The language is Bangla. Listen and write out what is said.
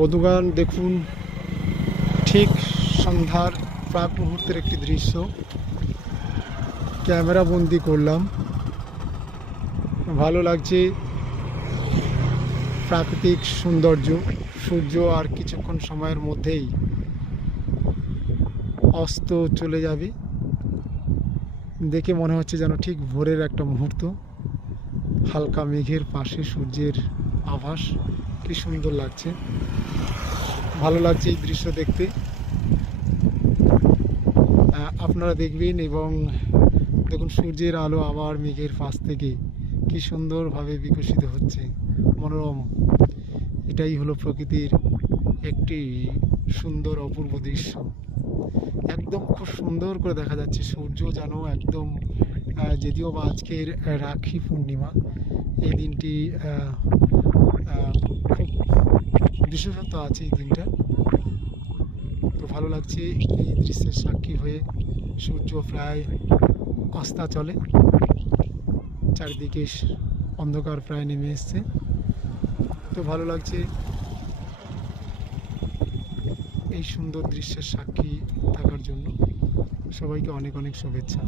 বন্ধুগণ দেখুন, ঠিক সন্ধ্যার প্রাক মুহূর্তের একটি দৃশ্য ক্যামেরা বন্দি করলাম। ভালো লাগছে প্রাকৃতিক সৌন্দর্য। সূর্য আর কিছুক্ষণ সময়ের মধ্যেই অস্ত চলে যাবে। দেখে মনে হচ্ছে যেন ঠিক ভোরের একটা মুহূর্ত। হালকা মেঘের পাশে সূর্যের আভাস, কি সুন্দর লাগছে। ভালো লাগছে এই দৃশ্য দেখতে। আপনারা দেখবেন এবং দেখুন সূর্যের আলো আবার মেঘের পাশ থেকে কি সুন্দরভাবে বিকশিত হচ্ছে, মনোরম। এটাই হলো প্রকৃতির একটি সুন্দর অপূর্ব দৃশ্য। একদম খুব সুন্দর করে দেখা যাচ্ছে সূর্য যেন একদম, যদিও বা আজকের রাখি পূর্ণিমা, এই দিনটি খুব বিশেষত্ব আছে এই দিনটা। তো ভালো লাগছে এই দৃশ্যের সাক্ষী হয়ে। সূর্য প্রায় অস্তাচলে, চারিদিকে অন্ধকার প্রায় নেমে এসছে। তো ভালো লাগছে এই সুন্দর দৃশ্যের সাক্ষী থাকার জন্য। সবাইকে অনেক অনেক শুভেচ্ছা।